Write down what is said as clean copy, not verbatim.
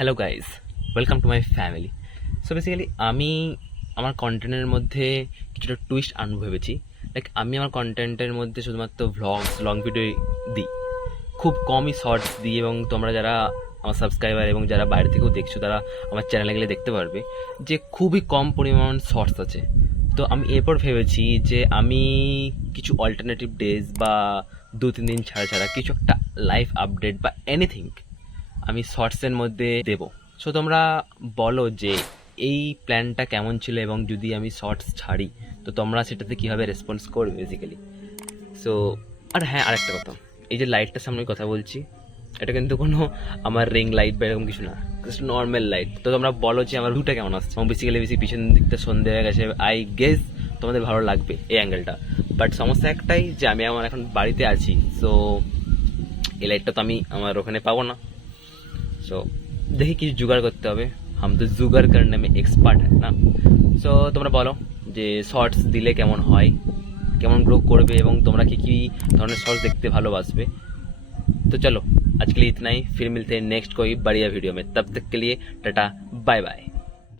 Hello guys, welcome to my family. So basically আমি আমার কন্টেন্টের মধ্যে কিছুটা টুইস্ট আনবো ভেবেছি। লাইক আমি আমার কন্টেন্টের মধ্যে শুধুমাত্র ভ্লগস, লং ভিডিও দিই, খুব কমই শর্টস দিই। এবং তোমরা যারা আমার সাবস্ক্রাইবার এবং যারা বাইরে থেকেও দেখছো তারা আমার চ্যানেলে গেলে দেখতে পারবে যে খুবই কম পরিমাণ শর্টস আছে। তো আমি এরপর ভেবেছি যে আমি কিছু অল্টারনেটিভ ডেজ বা 2-3 দিন ছাড়া ছাড়া কিছু একটা লাইভ আপডেট বা এনিথিং আমি শর্টসের মধ্যে দেব। সো তোমরা বলো যে এই প্ল্যানটা কেমন ছিল, এবং যদি আমি শর্টস ছাড়ি তো তোমরা সেটাতে কীভাবে রেসপন্স করবে বেসিক্যালি। সো আর হ্যাঁ, আরেকটা কথা, এই যে লাইটটার সামনে কথা বলছি, এটা কিন্তু কোনো আমার রিং লাইট বা এরকম কিছু না, জাস্ট নর্মাল লাইট। তো তোমরা বলো যে আমার ভিউটা কেমন আসছে। এবং বেসিক্যালি পিছন দিকটা সন্ধে হয়ে গেছে, আই গেস তোমাদের ভালো লাগবে এই অ্যাঙ্গেলটা। বাট সমস্যা একটাই যে আমি আমার এখন বাড়িতে আছি, সো এই লাইটটা তো আমি আমার ওখানে পাবো না। সো দেখি কিছু জোগাড় করতে হবে। হাম তো জোগাড় করনে মে এক্সপার্ট হ্যাঁ না। সো তোমরা বলো যে শর্টস দিলে কেমন হয়, কেমন গ্রো করবে, এবং তোমরা কি কি ধরনের शॉर्ट्स देखते ভালোবাসবে। तो चलो आज के लिए इतना ही, फिर मिलते हैं नेक्स्ट कोई बढ़िया वीडियो में। तब तक के लिए टाटा बाय बाय।